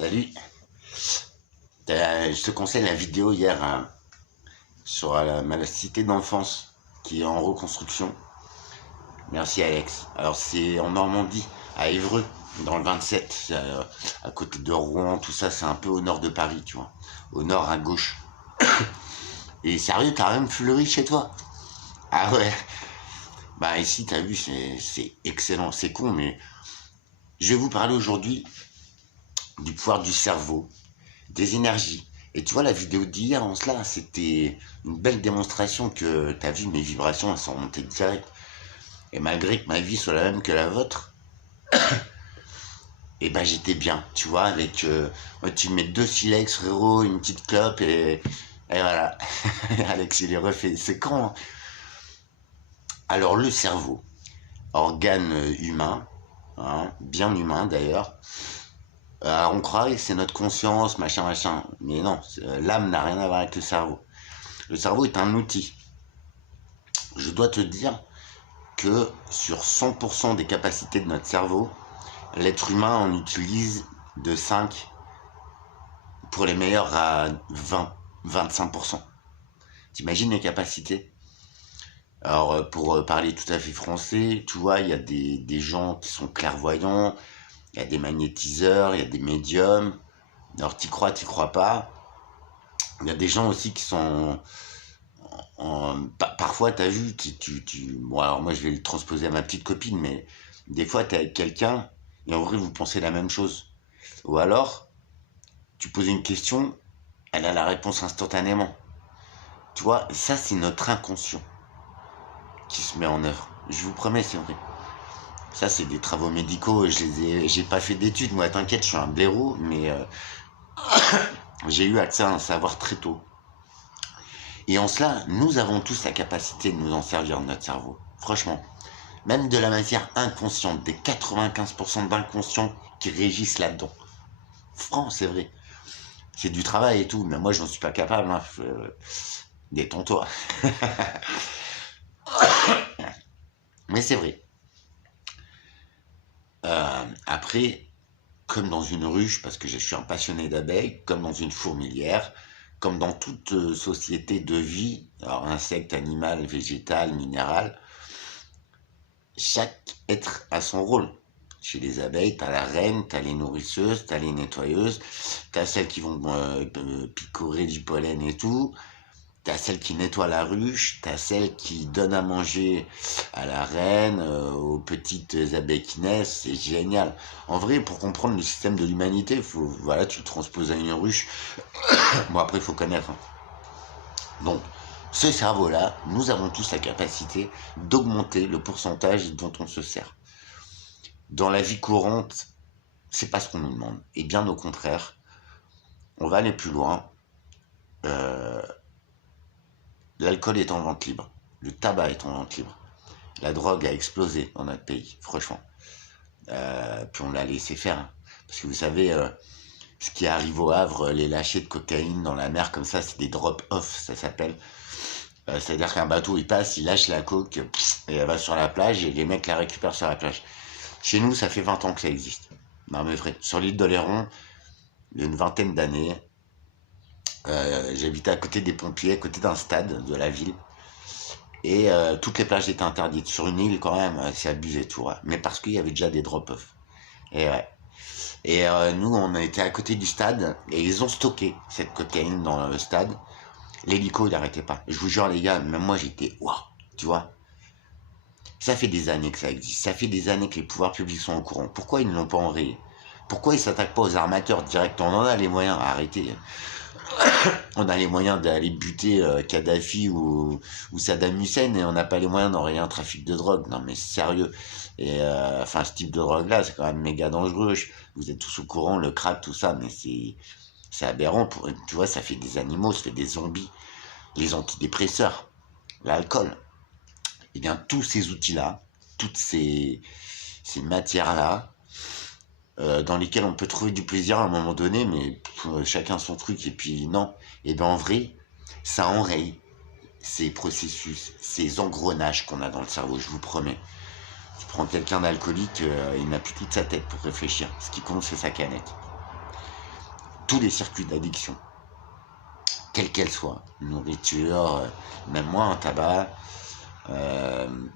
Salut. Je te conseille la vidéo hier sur ma cité d'enfance qui est en reconstruction. Merci Alex. Alors c'est en Normandie, à Évreux, dans le 27, à côté de Rouen, tout ça, c'est un peu au nord de Paris, tu vois. Au nord à gauche. Et sérieux, t'as rien fleuri chez toi? Ah ouais. Bah ici, t'as vu, c'est excellent. C'est con, mais je vais vous parler aujourd'hui du pouvoir du cerveau, des énergies. Et tu vois, la vidéo d'hier en cela, c'était une belle démonstration que t'as vu, mes vibrations, elles sont remontées direct. Et malgré que ma vie soit la même que la vôtre, et ben j'étais bien, tu vois, avec tu mets 2 silex, frérot, une petite clope et voilà. Alex il est refait. C'est quand hein. Alors le cerveau, organe humain, hein, bien humain d'ailleurs. On croirait que c'est notre conscience, machin, machin. Mais non, l'âme n'a rien à voir avec le cerveau. Le cerveau est un outil. Je dois te dire que sur 100% des capacités de notre cerveau, l'être humain en utilise de 5 pour les meilleurs à 20, 25%. T'imagines les capacités? Alors, pour parler tout à fait français, tu vois, il y a des gens qui sont clairvoyants, il y a des magnétiseurs, il y a des médiums. Alors, t'y crois pas. Il y a des gens aussi qui sont... parfois, t'as vu, bon, alors moi, je vais le transposer à ma petite copine, mais des fois, t'es avec quelqu'un, et en vrai, vous pensez la même chose. Ou alors, tu poses une question, elle a la réponse instantanément. Tu vois, ça, c'est notre inconscient qui se met en œuvre. Je vous promets, c'est vrai. Ça, c'est des travaux médicaux. J'ai pas fait d'études. Moi, t'inquiète, je suis un blaireau, mais j'ai eu accès à un savoir très tôt. Et en cela, nous avons tous la capacité de nous en servir de notre cerveau. Franchement. Même de la matière inconsciente, des 95% d'inconscient qui régissent là-dedans. Franc, c'est vrai. C'est du travail et tout, mais moi, je n'en suis pas capable. Hein. Détends-toi. Mais c'est vrai. Après, comme dans une ruche, parce que je suis un passionné d'abeilles, comme dans une fourmilière, comme dans toute société de vie, alors insecte, animal, végétal, minéral, chaque être a son rôle. Chez les abeilles, t'as la reine, t'as les nourrisseuses, t'as les nettoyeuses, t'as celles qui vont picorer du pollen et tout, t'as celles qui nettoient la ruche, t'as celles qui donnent à manger à la reine, aux petites abeilles qui naissent, c'est génial. En vrai, pour comprendre le système de l'humanité, voilà, tu le transposes à une ruche. Bon, après, il faut connaître. Hein. Donc, ce cerveau-là, nous avons tous la capacité d'augmenter le pourcentage dont on se sert. Dans la vie courante, c'est pas ce qu'on nous demande. Et bien au contraire, on va aller plus loin. L'alcool est en vente libre. Le tabac est en vente libre. La drogue a explosé dans notre pays, franchement. Puis on l'a laissé faire. Hein. Parce que vous savez, ce qui arrive au Havre, les lâchers de cocaïne dans la mer comme ça, c'est des drop-off, ça s'appelle. C'est-à-dire qu'un bateau, il passe, il lâche la coke, et elle va sur la plage, et les mecs la récupèrent sur la plage. Chez nous, ça fait 20 ans que ça existe. Non mais vrai, sur l'île d'Oléron, il y a une vingtaine d'années, j'habitais à côté des pompiers, à côté d'un stade de la ville. Et toutes les plages étaient interdites. Sur une île, quand même, c'est abusé, tout. Ouais. Mais parce qu'il y avait déjà des drop-off. Et ouais. Et nous, on était à côté du stade, et ils ont stocké cette cocaïne dans le stade. L'hélico, il n'arrêtait pas. Je vous jure, les gars, même moi, j'étais, waouh, tu vois. Ça fait des années que ça existe. Ça fait des années que les pouvoirs publics sont au courant. Pourquoi ils ne l'ont pas enrayé? Pourquoi ils ne s'attaquent pas aux armateurs direct? On en a les moyens. Arrêtez. On a les moyens d'aller buter Kadhafi ou Saddam Hussein et on n'a pas les moyens d'enrayer un trafic de drogue. Non mais sérieux. Et enfin ce type de drogue-là, c'est quand même méga dangereux. Vous êtes tous au courant, le crack, tout ça, mais c'est aberrant. Tu vois, ça fait des animaux, ça fait des zombies. Les antidépresseurs, l'alcool. Et bien tous ces outils-là, toutes ces matières-là, dans lesquelles on peut trouver du plaisir à un moment donné, mais chacun son truc, et puis non. Et bien en vrai, ça enraye ces processus, ces engrenages qu'on a dans le cerveau, je vous promets. Tu prends quelqu'un d'alcoolique, il n'a plus toute sa tête pour réfléchir. Ce qui compte, c'est sa canette. tous les circuits d'addiction, quelle qu'elle soit, nourriture, même moi, un tabac,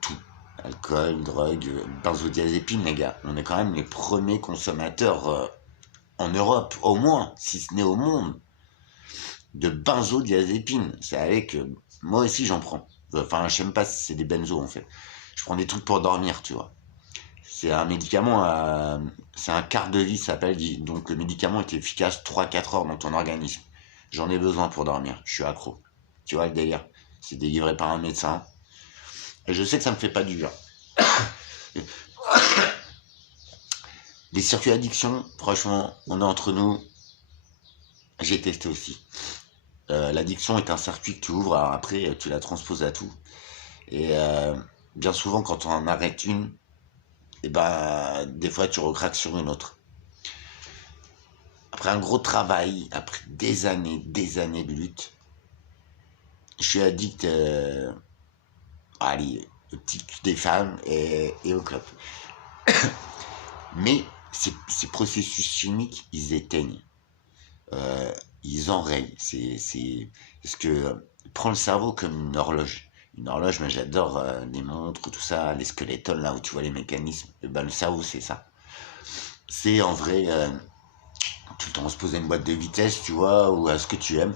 tout, alcool, drogue, benzodiazépines, les gars, on est quand même les premiers consommateurs en Europe, au moins, si ce n'est au monde, de benzodiazépines. C'est avec, moi aussi j'en prends. Enfin, je sais même pas si c'est des benzos en fait. Je prends des trucs pour dormir, tu vois. C'est un médicament, c'est un quart de vie, ça s'appelle. Donc le médicament est efficace 3-4 heures dans ton organisme. J'en ai besoin pour dormir, je suis accro. Tu vois le délire. C'est délivré par un médecin. Et je sais que ça me fait pas du bien. Les circuits d'addiction, franchement, on est entre nous. J'ai testé aussi. L'addiction est un circuit que tu ouvres, alors après tu la transposes à tout. Et bien souvent quand on en arrête une, et ben des fois tu recraques sur une autre. Après un gros travail, après des années de lutte, je suis addict allez, au petit cul des femmes et au clope. Mais ces processus chimiques, ils éteignent. Ils enrayent. Parce que prends le cerveau comme une horloge. Une horloge, moi j'adore les montres, tout ça, les squelettons, là où tu vois les mécanismes. Et ben le cerveau, c'est ça. C'est en vrai, tout le temps on se pose à une boîte de vitesse, tu vois, ou à ce que tu aimes.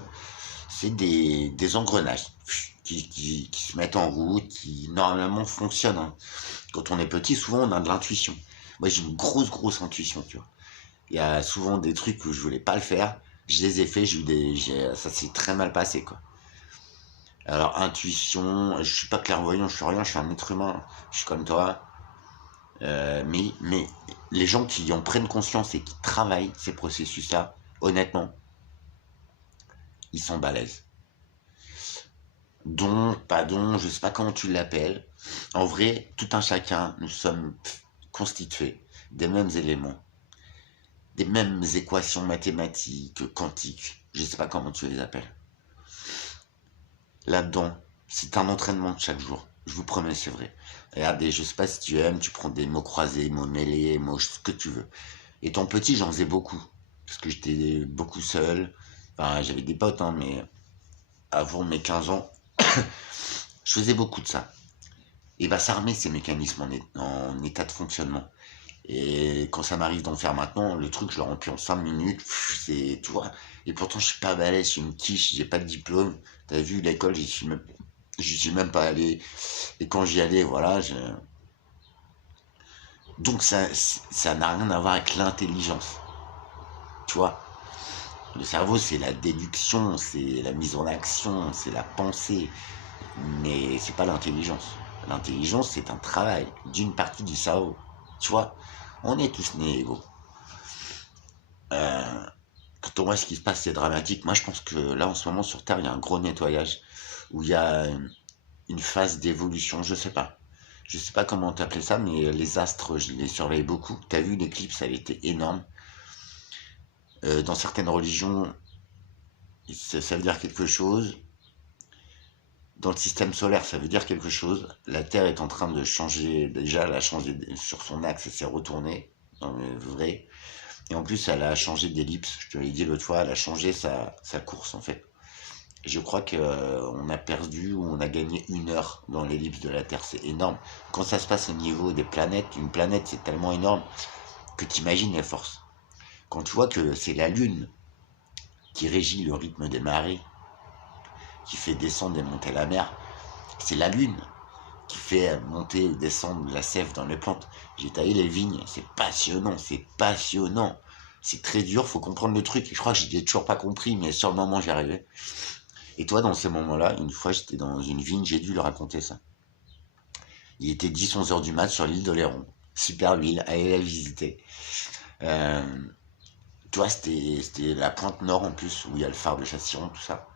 C'est des engrenages qui se mettent en route, qui normalement fonctionnent. Hein. Quand on est petit, souvent on a de l'intuition. Moi j'ai une grosse intuition, tu vois. Il y a souvent des trucs où je voulais pas le faire, je les ai faits, ça s'est très mal passé, quoi. Alors, intuition, je suis pas clairvoyant, je suis rien, je suis un être humain, je suis comme toi. Mais les gens qui en prennent conscience et qui travaillent ces processus-là, honnêtement, ils sont balèzes. Don, pas don, je sais pas comment tu l'appelles. En vrai, tout un chacun, nous sommes constitués des mêmes éléments, des mêmes équations mathématiques, quantiques, je sais pas comment tu les appelles. Là-dedans, c'est un entraînement de chaque jour. Je vous promets, c'est vrai. Regardez, je sais pas si tu aimes, tu prends des mots croisés, mots mêlés, mots ce que tu veux. Étant petit, j'en faisais beaucoup. Parce que j'étais beaucoup seul. Enfin, j'avais des potes, hein, mais avant mes 15 ans, je faisais beaucoup de ça. Et bah, ça remet ces mécanismes en état de fonctionnement. Et quand ça m'arrive d'en faire maintenant, le truc, je le remplis en 5 minutes. C'est, tu vois. Et pourtant, je suis pas balèze, je suis une quiche, j'ai pas de diplôme. T'as vu, l'école, j'y suis même pas allé. Et quand j'y allais, voilà. Donc, ça n'a rien à voir avec l'intelligence. Tu vois. Le cerveau, c'est la déduction, c'est la mise en action, c'est la pensée. Mais c'est pas l'intelligence. L'intelligence, c'est un travail d'une partie du cerveau. Tu vois. On est tous nés égaux. Quand on voit ce qui se passe, c'est dramatique. Moi, je pense que là, en ce moment, sur Terre, il y a un gros nettoyage où il y a une phase d'évolution. Je sais pas. Je sais pas comment t'appelais ça, mais les astres, je les surveille beaucoup. T'as vu l'éclipse, elle était énorme. Dans certaines religions, ça veut dire quelque chose. Dans le système solaire, ça veut dire quelque chose. La Terre est en train de changer. Déjà, elle a changé sur son axe, elle s'est retournée. Dans le vrai. Et en plus, elle a changé d'ellipse. Je te l'ai dit l'autre fois, elle a changé sa course, en fait. Et je crois qu'on a perdu ou on a gagné 1 heure dans l'ellipse de la Terre. C'est énorme. Quand ça se passe au niveau des planètes, une planète, c'est tellement énorme que tu imagines les forces. Quand tu vois que c'est la Lune qui régit le rythme des marées, qui fait descendre et monter la mer, c'est la Lune qui fait monter et descendre la sève dans les plantes. J'ai taillé les vignes, c'est passionnant, c'est passionnant. C'est très dur, faut comprendre le truc. Je crois que j'ai toujours pas compris, mais sur le moment, j'y arrivais. Et toi, dans ces moments-là, une fois, j'étais dans une vigne, j'ai dû lui raconter ça. Il était 10-11 heures du mat sur l'île d'Oléron. Super l'île, allez la visiter. Euh, Tu vois, c'était la pointe nord en plus, où il y a le phare de Châtillon, tout ça.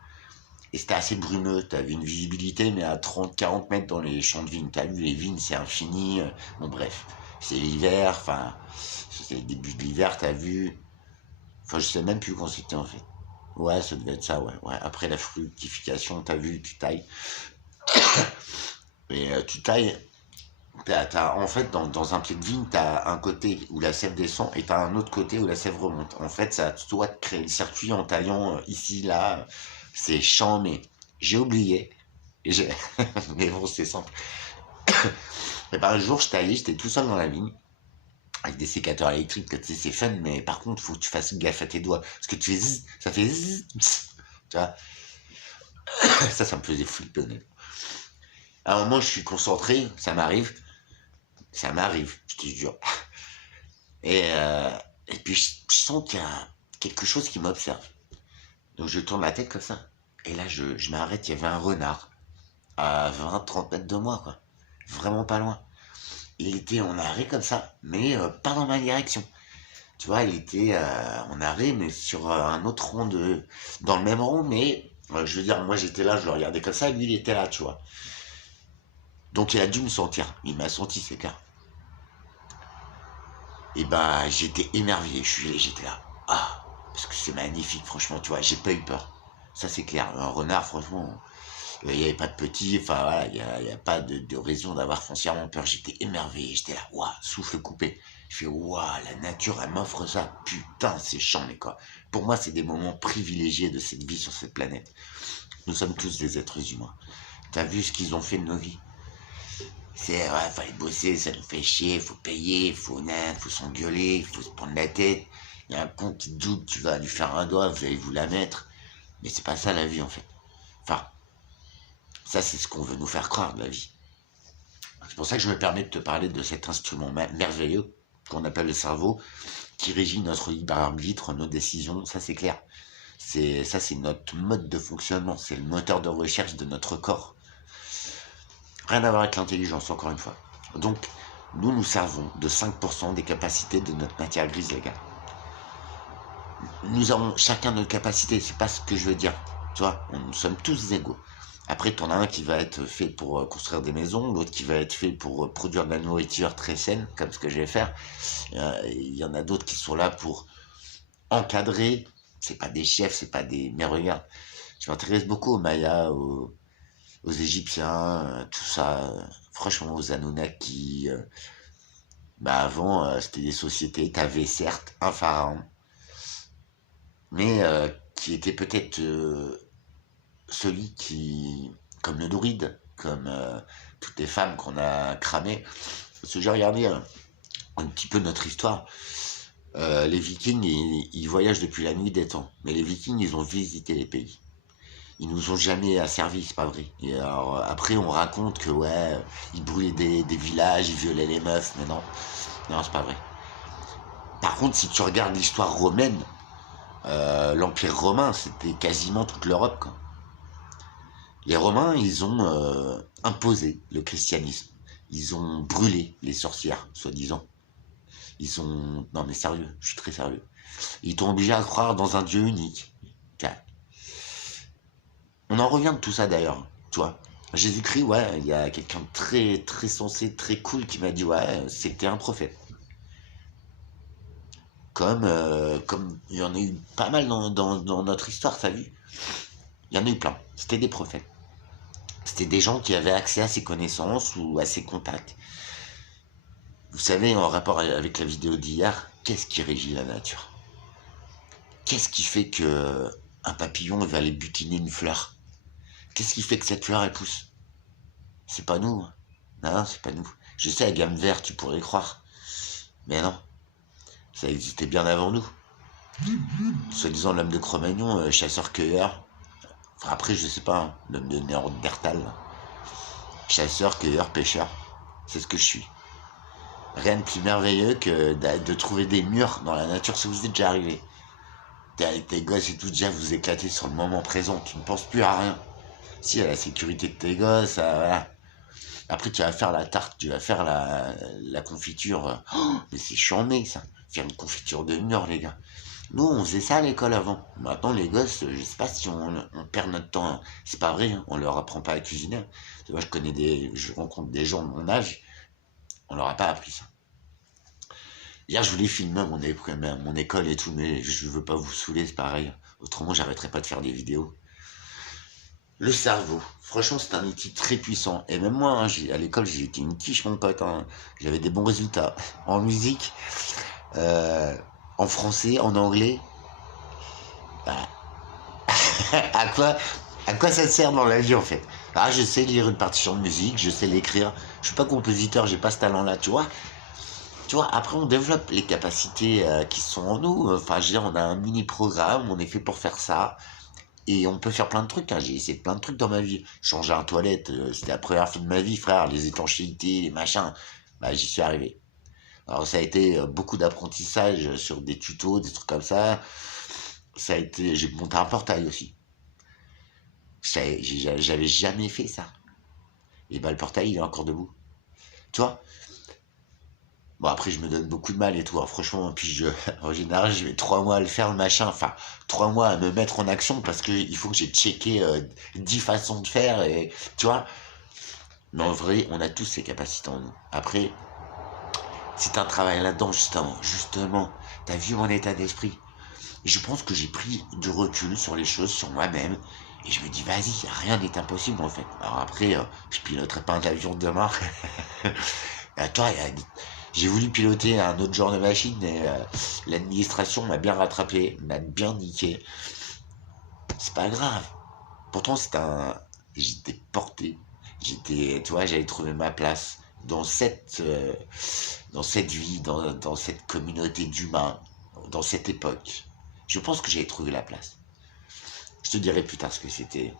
Et c'était assez brumeux, t'avais une visibilité, mais à 30-40 mètres dans les champs de vignes. T'as vu, les vignes, c'est infini. Bon, bref, c'est l'hiver, enfin, c'est le début de l'hiver, t'as vu. Enfin, je sais même plus quand c'était en fait. Ouais, ça devait être ça, ouais. Après la fructification, t'as vu, tu tailles. Et tu tailles. En fait, dans un pied de vigne, t'as un côté où la sève descend et t'as un autre côté où la sève remonte. En fait, ça doit te créer le circuit en taillant ici, là. C'est chiant, mais j'ai oublié. Et mais bon, c'est simple. Et ben, un jour, je taillais, j'étais tout seul dans la vigne, avec des sécateurs électriques, tu sais, c'est fun, mais par contre, faut que tu fasses gaffe à tes doigts. Parce que tu fais zzz, ça fait zzz, tu vois. Ça me faisait flipper. À un moment, je suis concentré, ça m'arrive, je te jure. Et, euh, et puis, je sens qu'il y a quelque chose qui m'observe. Donc, je tourne la tête comme ça. Et là, je m'arrête, il y avait un renard à 20-30 mètres de moi, quoi. Vraiment pas loin. Il était en arrêt comme ça, mais pas dans ma direction. Tu vois, il était en arrêt, mais sur un autre rond dans le même rond, mais je veux dire, moi j'étais là, je le regardais comme ça, et lui il était là, tu vois. Donc il a dû me sentir. Il m'a senti, c'est clair. Et ben, j'étais émerveillé, j'étais là. Ah, parce que c'est magnifique, franchement, tu vois, j'ai pas eu peur. Ça c'est clair. Un renard, franchement, il n'y avait pas de petit, enfin voilà, il y a pas de raison d'avoir foncièrement peur. J'étais émerveillé, j'étais là, waouh, souffle coupé. Je fais, waouh, la nature, elle m'offre ça. Putain, c'est chiant, mais quoi. Pour moi, c'est des moments privilégiés de cette vie sur cette planète. Nous sommes tous des êtres humains. T'as vu ce qu'ils ont fait de nos vies? C'est, ouais, fallait bosser, ça nous fait chier, faut payer, faut s'engueuler, faut se prendre la tête. Il y a un con qui te doute, tu vas lui faire un doigt, vous allez vous la mettre. Mais c'est pas ça la vie, en fait. Enfin, ça, c'est ce qu'on veut nous faire croire de la vie. C'est pour ça que je me permets de te parler de cet instrument merveilleux qu'on appelle le cerveau, qui régit notre libre arbitre, nos décisions, ça c'est clair. C'est notre mode de fonctionnement, c'est le moteur de recherche de notre corps. Rien à voir avec l'intelligence, encore une fois. Donc, nous servons de 5% des capacités de notre matière grise, les gars. Nous avons chacun notre capacité, c'est pas ce que je veux dire. Tu vois, nous sommes tous égaux. Après, t'en as un qui va être fait pour construire des maisons, l'autre qui va être fait pour produire de la nourriture très saine, comme ce que je vais faire. Il y en a d'autres qui sont là pour encadrer. C'est pas des chefs, c'est pas des... Mais regarde, je m'intéresse beaucoup aux Mayas, aux Égyptiens, tout ça. Franchement, aux Anunnaki. Bah avant, c'était des sociétés. T'avais certes un pharaon, mais qui était peut-être celui qui, comme le Douride, comme toutes les femmes qu'on a cramées. Parce que j'ai regardé un petit peu notre histoire. Les Vikings, ils voyagent depuis la nuit des temps. Mais les Vikings, ils ont visité les pays. Ils nous ont jamais asservis, c'est pas vrai. Et alors, après, on raconte que, ouais, ils brûlaient des villages, ils violaient les meufs, mais non. Non, c'est pas vrai. Par contre, si tu regardes l'histoire romaine, l'Empire romain, c'était quasiment toute l'Europe, quoi. Les Romains, ils ont imposé le christianisme. Ils ont brûlé les sorcières, soi-disant. Ils ont... Non mais sérieux, je suis très sérieux. Ils t'ont obligé à croire dans un Dieu unique. Tiens. On en revient de tout ça d'ailleurs, tu vois. Jésus-Christ, ouais, il y a quelqu'un de très, très sensé, très cool qui m'a dit, ouais, c'était un prophète. Comme il y en a eu pas mal dans notre histoire, t'as vu? Il y en a eu plein. C'était des prophètes. C'était des gens qui avaient accès à ses connaissances ou à ses contacts. Vous savez, en rapport avec la vidéo d'hier, qu'est-ce qui régit la nature? Qu'est-ce qui fait que un papillon va aller butiner une fleur? Qu'est-ce qui fait que cette fleur elle pousse? C'est pas nous. Non, c'est pas nous. Je sais, à gamme verte, tu pourrais croire. Mais non, ça existait bien avant nous. Soi-disant l'homme de Cro-Magnon, chasseur-cueilleur. Enfin, après, je sais pas, hein, l'homme de Néandertal. Chasseur, cueilleur, pêcheur. C'est ce que je suis. Rien de plus merveilleux que de trouver des murs dans la nature, si vous êtes déjà arrivé. T'es avec tes gosses et tout, déjà vous éclatez sur le moment présent, tu ne penses plus à rien. Si, à la sécurité de tes gosses, voilà. Après, tu vas faire la tarte, tu vas faire la confiture. Oh, mais c'est chambé, ça. Faire une confiture de mûre, les gars. Nous, on faisait ça à l'école avant. Maintenant, les gosses, je sais pas si on perd notre temps. C'est pas vrai, hein. On leur apprend pas à cuisiner. Tu vois, je rencontre des gens de mon âge, on leur a pas appris ça. Hier, je voulais filmer mon école et tout, mais je veux pas vous saouler, c'est pareil. Autrement, j'arrêterai pas de faire des vidéos. Le cerveau. Franchement, c'est un outil très puissant. Et même moi, hein, à l'école, j'ai été une quiche, mon pote, hein. J'avais des bons résultats. En musique, euh, en français, en anglais. Voilà. à quoi, à quoi ça sert dans la vie, en fait? Ah, je sais lire une partition de musique, je sais l'écrire. Je suis pas compositeur, j'ai pas ce talent-là, tu vois. Tu vois, après, on développe les capacités qui sont en nous. Enfin, je veux dire, on a un mini-programme, on est fait pour faire ça. Et on peut faire plein de trucs, hein. J'ai essayé plein de trucs dans ma vie. Changer un toilette, c'était la première fois de ma vie, frère. Les étanchéités, les machins. Bah, j'y suis arrivé. Alors, ça a été beaucoup d'apprentissage sur des tutos, des trucs comme ça. Ça a été, j'ai monté un portail aussi. J'avais jamais fait ça. Et bah, le portail, il est encore debout. Tu vois? Bon, après, je me donne beaucoup de mal et tout, hein, franchement. Puis, en général, je mets 3 mois à le faire, le machin. Enfin, 3 mois à me mettre en action parce que il faut que j'ai checké 10 façons de faire. Et, tu vois? Mais en vrai, on a tous ces capacités en nous. Après, si t'as un travail là-dedans, justement, t'as vu mon état d'esprit. Et je pense que j'ai pris du recul sur les choses, sur moi-même. Et je me dis, vas-y, rien n'est impossible en fait. Alors après, je piloterai pas un avion demain. Toi, j'ai voulu piloter un autre genre de machine et l'administration m'a bien rattrapé, m'a bien niqué. C'est pas grave. Pourtant, j'étais porté. Tu vois, j'avais trouvé ma place dans cette vie, dans cette communauté d'humains, dans cette époque. Je pense que j'avais trouvé la place. Je te dirai plus tard ce que c'était.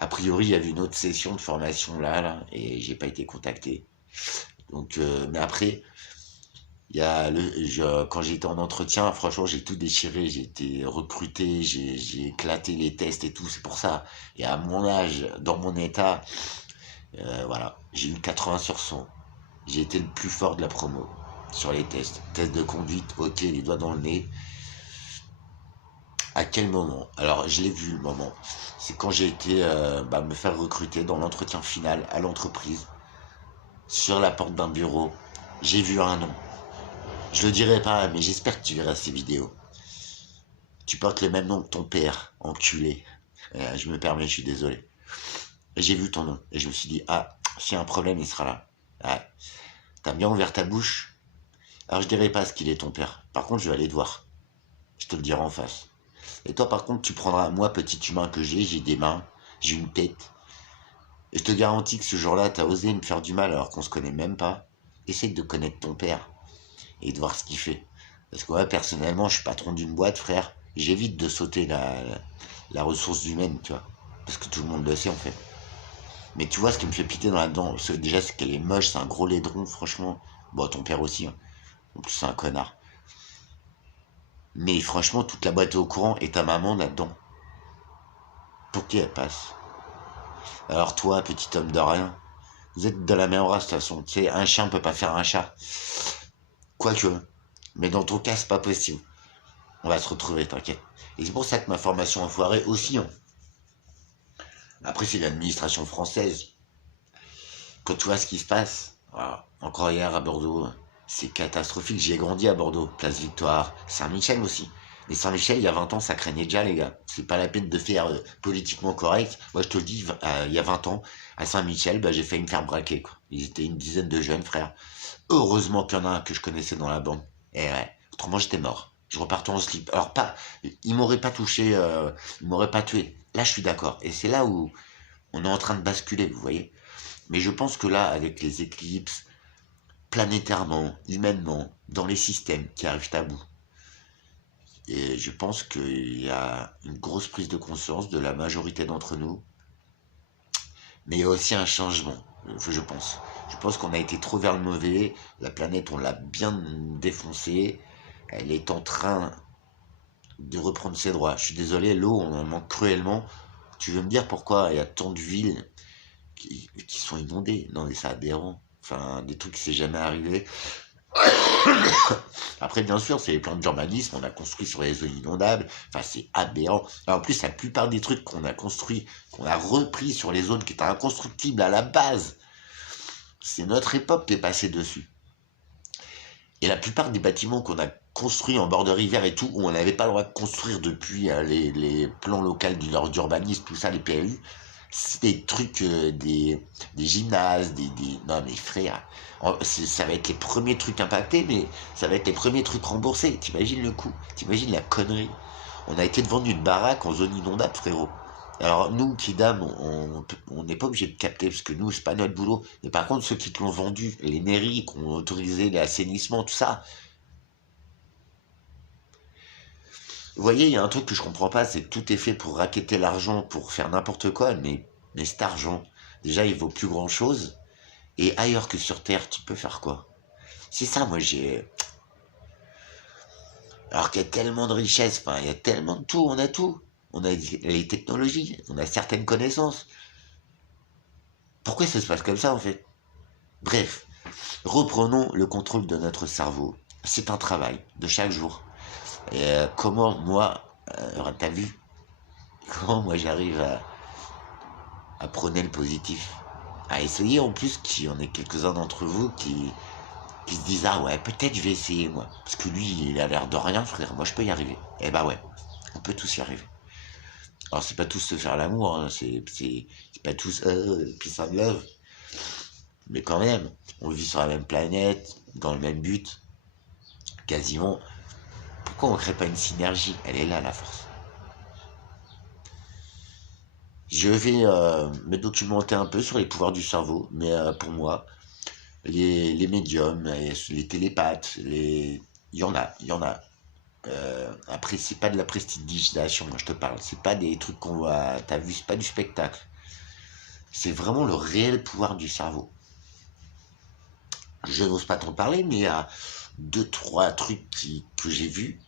A priori, il y avait une autre session de formation là, et j'ai pas été contacté. Donc, mais après, quand j'étais en entretien, franchement, j'ai tout déchiré, j'ai été recruté, j'ai éclaté les tests et tout, c'est pour ça. Et à mon âge, dans mon état, voilà, j'ai eu 80 sur 100. J'ai été le plus fort de la promo sur les tests. Test de conduite, ok, les doigts dans le nez. À quel moment? Alors, je l'ai vu le moment. C'est quand j'ai été me faire recruter dans l'entretien final à l'entreprise, sur la porte d'un bureau. J'ai vu un nom. Je le dirai pas, mais j'espère que tu verras ces vidéos. Tu portes le même nom que ton père, enculé. Je me permets, je suis désolé. Et j'ai vu ton nom. Et je me suis dit, ah, s'il y a un problème, il sera là. Ouais. T'as bien ouvert ta bouche. Alors je dirai pas ce qu'il est ton père. Par contre, je vais aller te voir. Je te le dirai en face. Et toi, par contre, tu prendras, moi, petit humain que j'ai des mains, j'ai une tête. Et je te garantis que ce jour-là, t'as osé me faire du mal alors qu'on se connaît même pas. Essaye de connaître ton père et de voir ce qu'il fait. Parce que moi, personnellement, je suis patron d'une boîte, frère. J'évite de sauter la ressource humaine, tu vois. Parce que tout le monde le sait, en fait. Mais tu vois, ce qui me fait piter dans la dent, déjà, c'est qu'elle est moche, c'est un gros laidron, franchement. Bon, ton père aussi, hein. En plus, c'est un connard. Mais franchement, toute la boîte est au courant et ta maman là-dedans. Pour qui elle passe? Alors toi, petit homme de rien, vous êtes de la même race de toute façon. Tu sais, un chien peut pas faire un chat. Quoique. Mais dans ton cas, c'est pas possible. On va se retrouver, t'inquiète. Et c'est pour ça que ma formation a foiré aussi, hein. Après, c'est l'administration française. Quand tu vois ce qui se passe, voilà. Encore hier à Bordeaux, c'est catastrophique. J'y ai grandi à Bordeaux, Place Victoire, Saint-Michel aussi. Mais Saint-Michel, il y a 20 ans, ça craignait déjà, les gars. C'est pas la peine de faire politiquement correct. Moi, je te le dis, il y a 20 ans, à Saint-Michel, j'ai failli me faire braquer, quoi. Ils étaient une dizaine de jeunes, frères. Heureusement qu'il y en a un que je connaissais dans la bande. Et ouais, autrement, j'étais mort. Je repartais en slip. Alors, ils m'auraient pas touché, ils m'auraient pas tué. Là, je suis d'accord. Et c'est là où on est en train de basculer, vous voyez. Mais je pense que là, avec les éclipses, planétairement, humainement, dans les systèmes qui arrivent à bout, et je pense qu'il y a une grosse prise de conscience de la majorité d'entre nous, mais il y a aussi un changement, je pense. Je pense qu'on a été trop vers le mauvais, la planète, on l'a bien défoncée, elle est en train de reprendre ses droits. Je suis désolé, l'eau, on en manque cruellement. Tu veux me dire pourquoi il y a tant de villes qui sont inondées? Non, mais c'est aberrant. Enfin, des trucs qui s'est jamais arrivé. Après, bien sûr, c'est les plans d'urbanisme, on a construit sur les zones inondables. Enfin, c'est aberrant. En plus, la plupart des trucs qu'on a construits, qu'on a repris sur les zones qui étaient inconstructibles à la base, c'est notre époque qui est passée dessus. Et la plupart des bâtiments qu'on a construits en bord de rivière et tout, où on n'avait pas le droit de construire depuis les plans locaux d'urbanisme, tout ça, les PLU, c'est des trucs, des gymnases, Non mais frère, ça va être les premiers trucs impactés, mais ça va être les premiers trucs remboursés. T'imagines le coup? T'imagines la connerie? On a été devant une baraque en zone inondable, frérot. Alors nous, Kidam, on n'est pas obligé de capter, parce que nous, c'est pas notre boulot. Mais par contre, ceux qui te l'ont vendu, les mairies qui ont autorisé l'assainissement, tout ça, vous voyez, il y a un truc que je comprends pas, c'est que tout est fait pour racketter l'argent, pour faire n'importe quoi, mais cet argent, déjà, il vaut plus grand-chose. Et ailleurs que sur Terre, tu peux faire quoi? C'est ça, moi, j'ai... Alors qu'il y a tellement de richesses, enfin, il y a tellement de tout, on a tout. On a les technologies, on a certaines connaissances. Pourquoi ça se passe comme ça, en fait? Bref, reprenons le contrôle de notre cerveau. C'est un travail de chaque jour. Et comment moi, t'as vu, comment moi j'arrive à prôner le positif, à essayer en plus qu'il y en ait quelques-uns d'entre vous qui se disent ah ouais peut-être je vais essayer moi parce que lui il a l'air de rien frère, moi je peux y arriver. Eh bah ouais, on peut tous y arriver. Alors c'est pas tous se faire l'amour, hein, c'est pas tous peace and love, mais quand même on vit sur la même planète dans le même but quasiment. Pourquoi on crée pas une synergie? Elle est là la force. Je vais me documenter un peu sur les pouvoirs du cerveau, mais pour moi, les médiums, les télépathes, il y en a, il y en a. Après, c'est pas de la prestidigitation, moi je te parle. C'est pas des trucs qu'on voit, t'as vu, c'est pas du spectacle. C'est vraiment le réel pouvoir du cerveau. Je n'ose pas t'en parler, mais il y a deux, trois trucs que j'ai vus.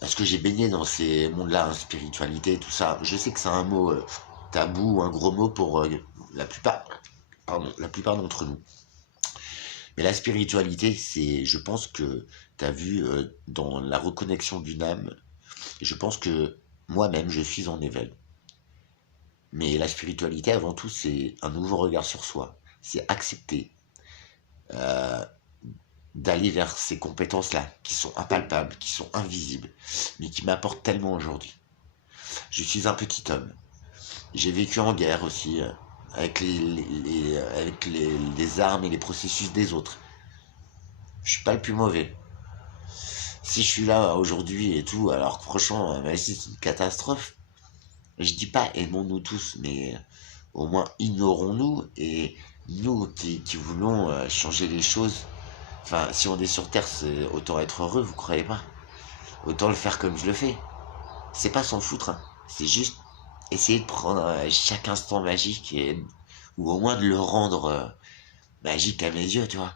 Parce que j'ai baigné dans ces mondes-là, hein, spiritualité, tout ça. Je sais que c'est un mot tabou, un gros mot pour la plupart, pardon, la plupart d'entre nous. Mais la spiritualité, c'est, je pense que tu as vu dans la reconnexion d'une âme, je pense que moi-même, je suis en éveil. Mais la spiritualité, avant tout, c'est un nouveau regard sur soi. C'est accepter euh, d'aller vers ces compétences-là, qui sont impalpables, qui sont invisibles, mais qui m'apportent tellement aujourd'hui. Je suis un petit homme. J'ai vécu en guerre aussi, avec avec les armes et les processus des autres. Je suis pas le plus mauvais. Si je suis là aujourd'hui et tout, alors que franchement, même si c'est une catastrophe, je dis pas aimons-nous tous, mais au moins ignorons-nous et nous qui voulons changer les choses. Enfin, si on est sur Terre, c'est autant être heureux, vous croyez pas? Autant le faire comme je le fais. C'est pas s'en foutre, hein. C'est juste essayer de prendre chaque instant magique ou au moins de le rendre magique à mes yeux, tu vois.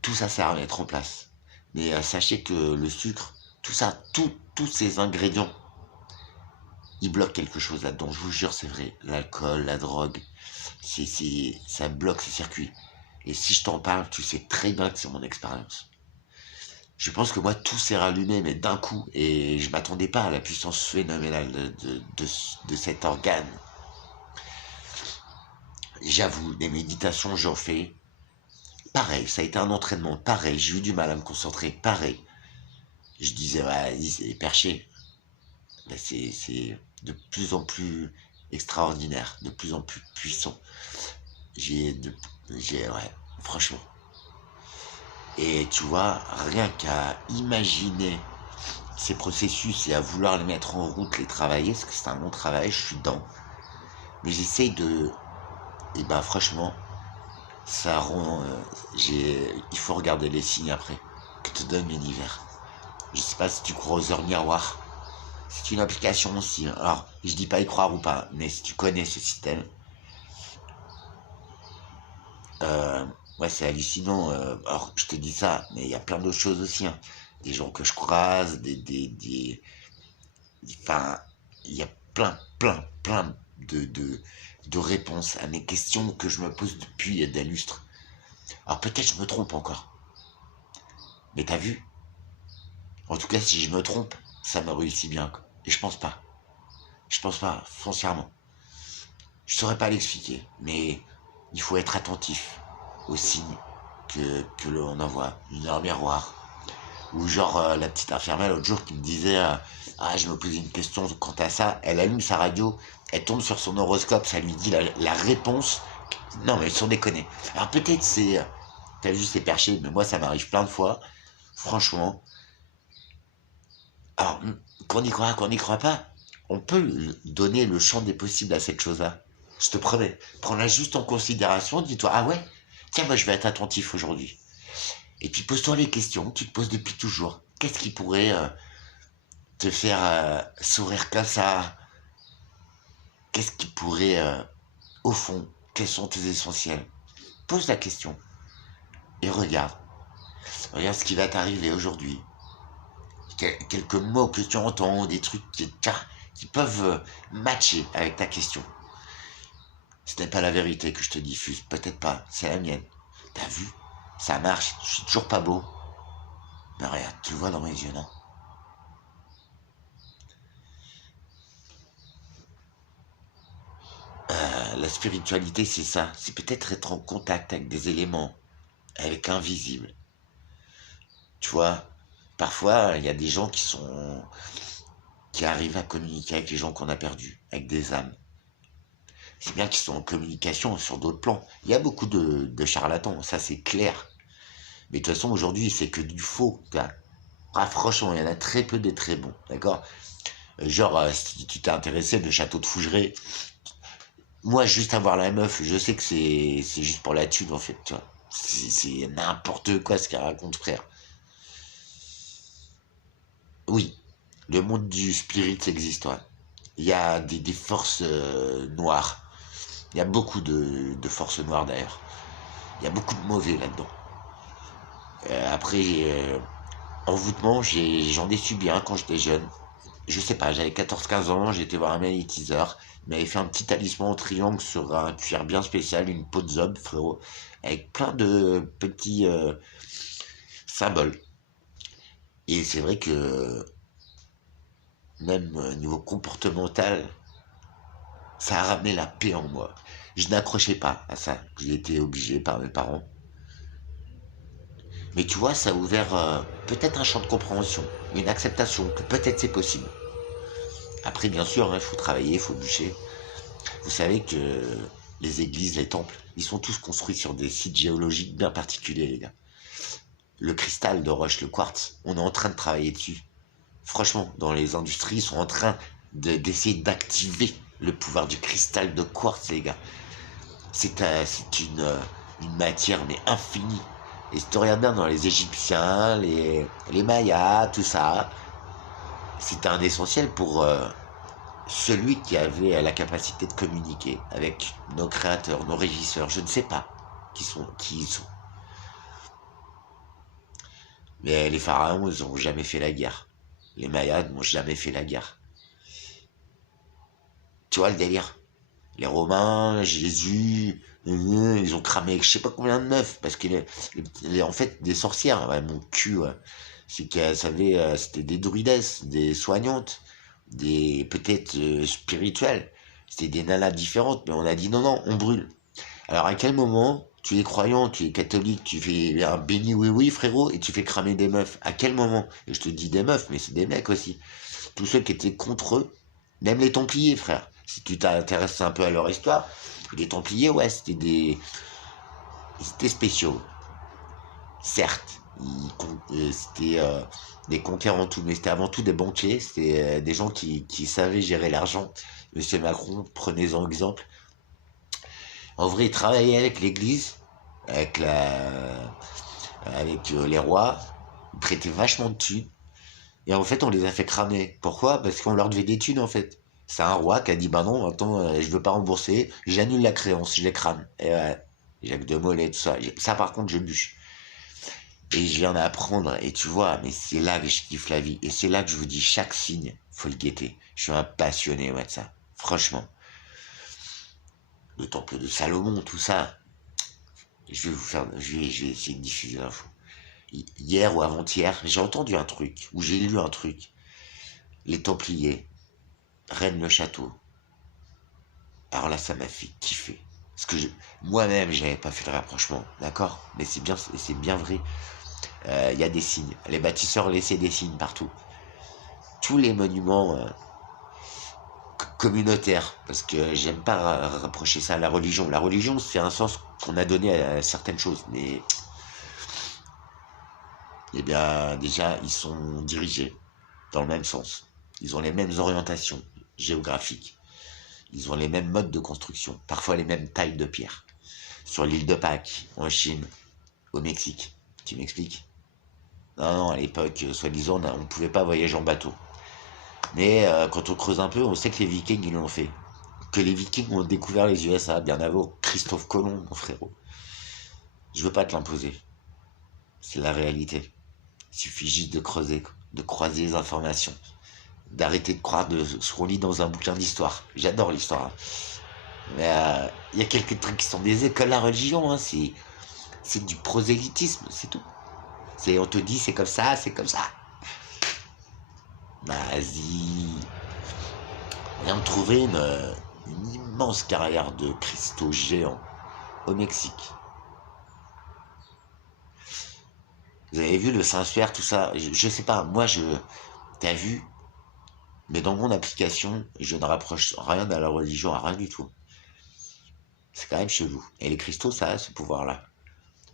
Tout ça sert à mettre en place. Mais sachez que le sucre, tout ça, tous ces ingrédients, ils bloquent quelque chose là-dedans. Je vous jure, c'est vrai. L'alcool, la drogue, ça bloque ces circuits. Et si je t'en parle, tu sais très bien que c'est mon expérience. Je pense que moi, tout s'est rallumé, mais d'un coup, et je m'attendais pas à la puissance phénoménale de cet organe. J'avoue, des méditations, j'en fais. Pareil, ça a été un entraînement. Pareil, j'ai eu du mal à me concentrer. Pareil. Je disais, ouais, vas-y, c'est perché. Ben, c'est de plus en plus extraordinaire, de plus en plus puissant. J'ai, de- ouais, franchement. Et tu vois, rien qu'à imaginer ces processus et à vouloir les mettre en route, les travailler, parce que c'est un long travail, je suis dedans. Mais j'essaye de, et ben franchement, ça rend, il faut regarder les signes après que te donne l'univers. Je sais pas si tu crois aux heures miroirs. C'est une application aussi, hein. Alors, je dis pas y croire ou pas, mais si tu connais ce système, euh, ouais, c'est hallucinant. Alors, je te dis ça, mais il y a plein d'autres choses aussi, hein. Des gens que je croise, enfin, il y a plein de réponses à mes questions que je me pose depuis des lustres. Alors, peut-être je me trompe encore. Mais t'as vu? En tout cas, si je me trompe, ça me réussit bien, quoi. Et je pense pas. Je pense pas, foncièrement. Je saurais pas l'expliquer, mais il faut être attentif. au signe que l'on envoie, un miroir. Ou genre la petite infirmière l'autre jour qui me disait ah, je me posais une question quant à ça, elle allume sa radio, elle tombe sur son horoscope, ça lui dit la réponse. Non mais sans déconner. Alors peut-être c'est t'as vu c'est perché, mais moi ça m'arrive plein de fois. Franchement. Alors qu'on n'y croit pas, on peut donner le champ des possibles à cette chose-là. Je te promets. Prends-la juste en considération, dis-toi ah ouais, tiens moi je vais être attentif aujourd'hui. Et puis pose-toi les questions que tu te poses depuis toujours. Qu'est-ce qui pourrait te faire sourire comme ça? Qu'est-ce qui pourrait, au fond, quels sont tes essentiels? Pose la question et regarde. Regarde ce qui va t'arriver aujourd'hui. Quelques mots que tu entends, des trucs qui peuvent matcher avec ta question. Ce n'est pas la vérité que je te diffuse, peut-être pas, c'est la mienne. T'as vu? Ça marche, je suis toujours pas beau. Mais regarde, tu le vois dans mes yeux, non? La spiritualité, c'est ça. C'est peut-être être en contact avec des éléments, avec l'invisible. Tu vois, parfois, il y a des gens qui arrivent à communiquer avec les gens qu'on a perdus, avec des âmes. C'est bien qu'ils sont en communication sur d'autres plans. Il y a beaucoup de charlatans, ça c'est clair. Mais de toute façon, aujourd'hui, c'est que du faux. Ah, franchement, il y en a très peu des très bons, d'accord? Genre, si tu t'es intéressé le château de Fougeray, moi, juste avoir la meuf, je sais que c'est juste pour la thune, en fait, tu vois. C'est n'importe quoi ce qu'elle raconte, frère. Oui, le monde du spirit existe, ouais. Il y a des forces noires. Il y a beaucoup de forces noires, d'ailleurs. Il y a beaucoup de mauvais là-dedans. Après, envoûtement, j'en ai subi un quand j'étais jeune. Je sais pas, j'avais 14 15 ans, j'ai été voir un magnétiseur. Il m'avait fait un petit talisman en triangle sur un cuir bien spécial, une peau de zob, frérot, avec plein de petits symboles. Et c'est vrai que même niveau comportemental, ça a ramené la paix en moi. Je n'accrochais pas à ça. J'ai été obligé par mes parents. Mais tu vois, ça a ouvert peut-être un champ de compréhension, une acceptation que peut-être c'est possible. Après, bien sûr, il faut travailler, il faut bûcher. Vous savez que les églises, les temples, ils sont tous construits sur des sites géologiques bien particuliers, les gars. Le cristal de roche, le quartz, on est en train de travailler dessus. Franchement, dans les industries, ils sont en train d'essayer d'activer le pouvoir du cristal de quartz, les gars. C'est une matière, mais infinie. Et si tu regardes bien dans les Égyptiens, les Mayas, tout ça, c'était un essentiel pour celui qui avait la capacité de communiquer avec nos créateurs, nos régisseurs, je ne sais pas qui ils sont. Mais les pharaons, ils n'ont jamais fait la guerre. Les Mayas n'ont jamais fait la guerre. Tu vois le délire? Les Romains, Jésus, ils ont cramé je sais pas combien de meufs, parce que en fait, des sorcières, ouais, mon cul, ouais. C'est qu'elles savaient, c'était des druidesses, des soignantes, des peut-être spirituelles. C'était des nanas différentes, mais on a dit non, non, on brûle. Alors à quel moment tu es croyant, tu es catholique, tu fais un béni oui oui frérot, et tu fais cramer des meufs? À quel moment? Et je te dis des meufs, mais c'est des mecs aussi. Tous ceux qui étaient contre eux, même les Templiers, frère. Si tu t'intéresses un peu à leur histoire, les Templiers, ouais, c'était spéciaux. Certes, c'était des conquérants tout, mais c'était avant tout des banquiers, c'était des gens qui savaient gérer l'argent. Monsieur Macron, prenez-en exemple. En vrai, il travaillait avec l'église, avec les rois, ils prêtaient vachement de thunes. Et en fait, on les a fait cramer. Pourquoi? Parce qu'on leur devait des thunes, en fait. C'est un roi qui a dit, bah non, attends, je veux pas rembourser, j'annule la créance, je les crame. Et ouais, Jacques de Molay, tout ça. Ça, par contre, je bûche. Et je viens d'apprendre, et tu vois, mais c'est là que je kiffe la vie. Et c'est là que je vous dis, chaque signe, faut le guetter. Je suis un passionné, ouais, de ça. Franchement. Le temple de Salomon, tout ça. Je vais essayer de diffuser l'info. Hier ou avant-hier, j'ai entendu un truc, ou j'ai lu un truc. Les Templiers, Rennes le château. Alors là, ça m'a fait kiffer. Parce que moi-même, j'avais pas fait le rapprochement, d'accord? Mais c'est bien vrai. Il y a des signes. Les bâtisseurs laissaient des signes partout. Tous les monuments communautaires, parce que j'aime pas rapprocher ça à la religion. La religion, c'est un sens qu'on a donné à certaines choses, mais eh bien, déjà, ils sont dirigés dans le même sens. Ils ont les mêmes orientations géographiques. Ils ont les mêmes modes de construction, parfois les mêmes tailles de pierre. Sur l'île de Pâques, en Chine, au Mexique. Tu m'expliques? Non, non, à l'époque, soi-disant, on ne pouvait pas voyager en bateau. Mais quand on creuse un peu, on sait que les Vikings, ils l'ont fait. Que les Vikings ont découvert les USA bien avant Christophe Colomb, mon frérot. Je veux pas te l'imposer. C'est la réalité. Il suffit juste de creuser, de croiser les informations, d'arrêter de croire de ce qu'on lit dans un bouquin d'histoire. J'adore l'histoire, hein. Mais il y a quelques trucs qui sont biaisés, comme la religion, hein. C'est du prosélytisme, c'est tout. On te dit c'est comme ça, c'est comme ça. Vas-y. Viens me trouver une immense carrière de cristaux géants au Mexique. Vous avez vu le Saint-Suaire, tout ça? Je sais pas, t'as vu? Mais dans mon application, je ne rapproche rien de la religion, à rien du tout. C'est quand même chelou. Et les cristaux, ça a ce pouvoir-là.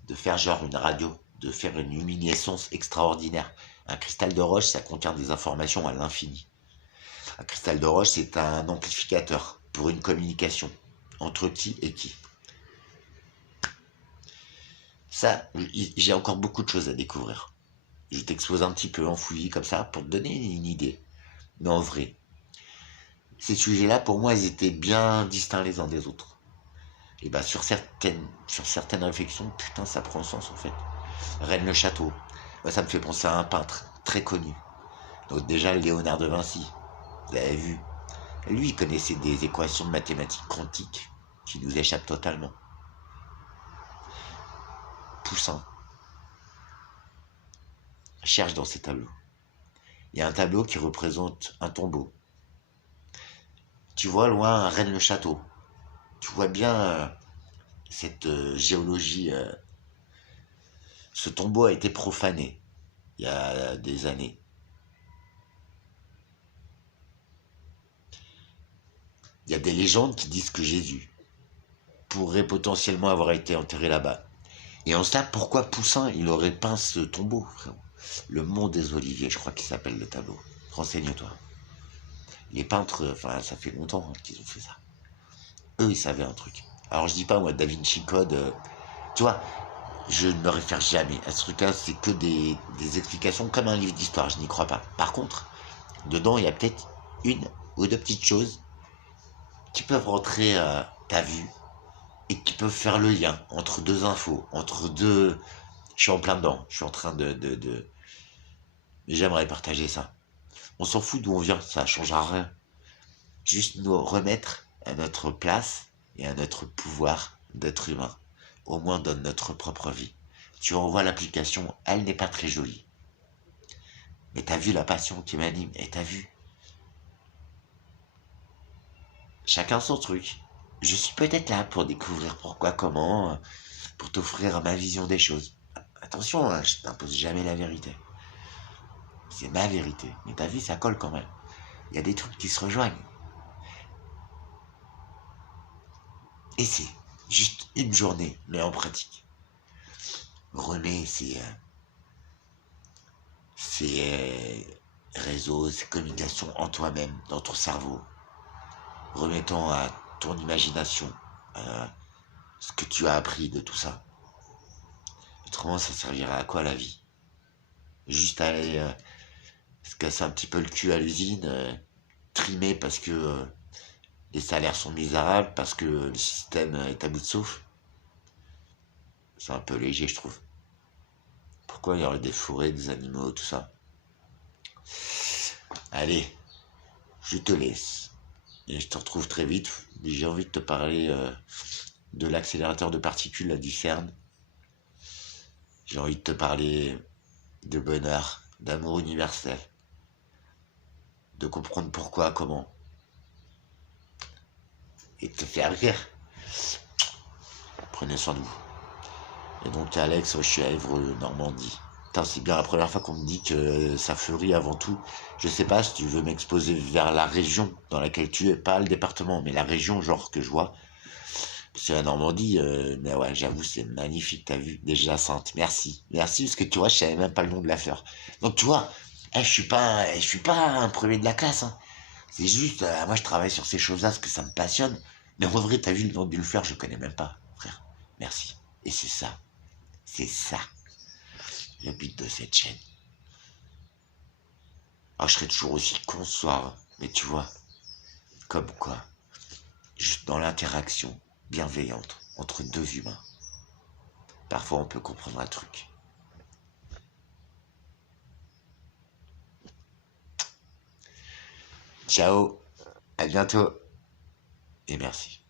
De faire genre une radio, de faire une luminescence extraordinaire. Un cristal de roche, ça contient des informations à l'infini. Un cristal de roche, c'est un amplificateur pour une communication. Entre qui et qui. Ça, j'ai encore beaucoup de choses à découvrir. Je t'expose un petit peu en fouillis comme ça pour te donner une idée. Mais en vrai, ces sujets-là, pour moi, ils étaient bien distincts les uns des autres. Et bah sur certaines réflexions, putain, ça prend sens en fait. Rennes le Château, bah, ça me fait penser à un peintre très connu. Donc déjà Léonard de Vinci, vous avez vu. Lui, il connaissait des équations de mathématiques quantiques qui nous échappent totalement. Poussin, cherche dans ses tableaux. Il y a un tableau qui représente un tombeau. Tu vois loin Rennes le Château. Tu vois bien cette géologie. Ce tombeau a été profané il y a des années. Il y a des légendes qui disent que Jésus pourrait potentiellement avoir été enterré là-bas. Et en cela, pourquoi Poussin, il aurait peint ce tombeau, frérot? Le Mont des Oliviers, je crois qu'il s'appelle le tableau. Renseigne-toi. Les peintres, enfin, ça fait longtemps qu'ils ont fait ça. Eux, ils savaient un truc. Alors, je dis pas, moi, Da Vinci Code, tu vois, je ne me réfère jamais à ce truc-là, c'est que des explications comme un livre d'histoire, je n'y crois pas. Par contre, dedans, il y a peut-être une ou deux petites choses qui peuvent rentrer, t'as vu, et qui peuvent faire le lien entre deux infos, entre deux. Je suis en plein dedans, je suis en train de. Mais j'aimerais partager ça. On s'en fout d'où on vient, ça changera rien. Juste nous remettre à notre place et à notre pouvoir d'être humain, au moins dans notre propre vie. Tu envoies l'application, elle n'est pas très jolie. Mais t'as vu la passion qui m'anime, et t'as vu. Chacun son truc. Je suis peut-être là pour découvrir pourquoi, comment, pour t'offrir ma vision des choses. Attention, hein, je t'impose jamais la vérité. C'est ma vérité. Mais t'as vu, ça colle quand même. Il y a des trucs qui se rejoignent. Et c'est juste une journée, mais en pratique. Remets ces réseaux, ces communications en toi-même, dans ton cerveau. Remettant à ton imagination ce que tu as appris de tout ça. Autrement, ça servira à quoi la vie? Juste aller se casser un petit peu le cul à l'usine, trimer parce que les salaires sont misérables, parce que le système est à bout de souffle. C'est un peu léger, je trouve. Pourquoi il y aurait des forêts, des animaux, tout ça? Allez, je te laisse. Et je te retrouve très vite. J'ai envie de te parler de l'accélérateur de particules là, du CERN. J'ai envie de te parler de bonheur, d'amour universel. De comprendre pourquoi, comment. Et de te faire rire. Prenez soin de vous. Et donc Alex, ouais, je suis à Évreux, Normandie. Putain, c'est bien la première fois qu'on me dit que ça fleurit avant tout. Je sais pas si tu veux m'exposer vers la région dans laquelle tu es, pas le département, mais la région genre que je vois. C'est la Normandie, mais ouais, j'avoue, c'est magnifique, t'as vu, des jacinthes. Merci. Merci, parce que tu vois, je savais même pas le nom de la fleur. Donc tu vois, je suis pas un premier de la classe, hein. C'est juste, moi je travaille sur ces choses-là parce que ça me passionne. Mais en vrai, t'as vu le nom d'une fleur, je connais même pas, frère. Merci. Et c'est ça, le but de cette chaîne. Alors je serai toujours aussi con ce soir, hein, mais tu vois, comme quoi, juste dans l'interaction bienveillante entre deux humains, parfois on peut comprendre un truc. Ciao, à bientôt, et merci.